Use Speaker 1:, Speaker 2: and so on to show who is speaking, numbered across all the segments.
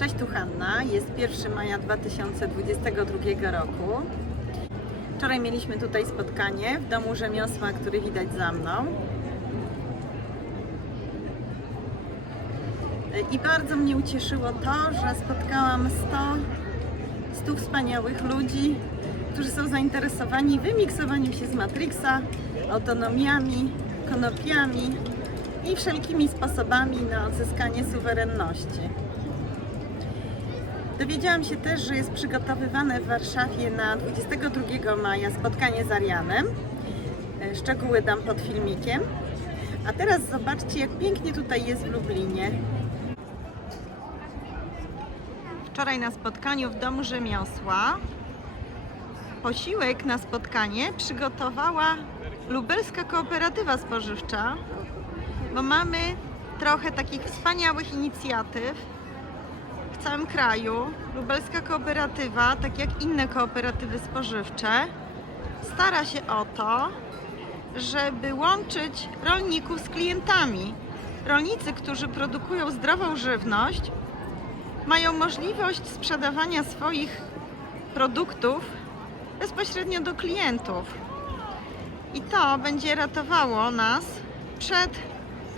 Speaker 1: Cześć, tu Hanna. Jest 1 maja 2022 roku. Wczoraj mieliśmy tutaj spotkanie w domu rzemiosła, który widać za mną. I bardzo mnie ucieszyło to, że spotkałam 100, 100 wspaniałych ludzi, którzy są zainteresowani wymiksowaniem się z Matrixa, autonomiami, konopiami i wszelkimi sposobami na odzyskanie suwerenności. Dowiedziałam się też, że jest przygotowywane w Warszawie na 22 maja spotkanie z Arianem. E, Szczegóły dam pod filmikiem. A teraz zobaczcie, jak pięknie tutaj jest w Lublinie. Wczoraj na spotkaniu w Domu Rzemiosła posiłek na spotkanie przygotowała Lubelska Kooperatywa Spożywcza, bo mamy trochę takich wspaniałych inicjatyw w całym kraju. Lubelska Kooperatywa, tak jak inne kooperatywy spożywcze, stara się o to, żeby łączyć rolników z klientami. Rolnicy, którzy produkują zdrową żywność, mają możliwość sprzedawania swoich produktów bezpośrednio do klientów. I to będzie ratowało nas przed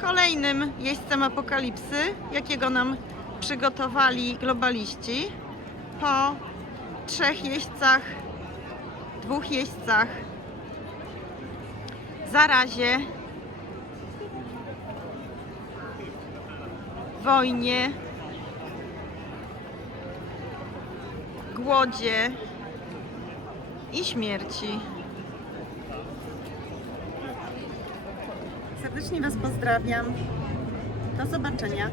Speaker 1: kolejnym jeźdźcem apokalipsy, jakiego nam przygotowali globaliści. Po trzech jeźdźcach, dwóch jeźdźcach, zarazie, wojnie, głodzie i śmierci. Serdecznie Was pozdrawiam. Do zobaczenia.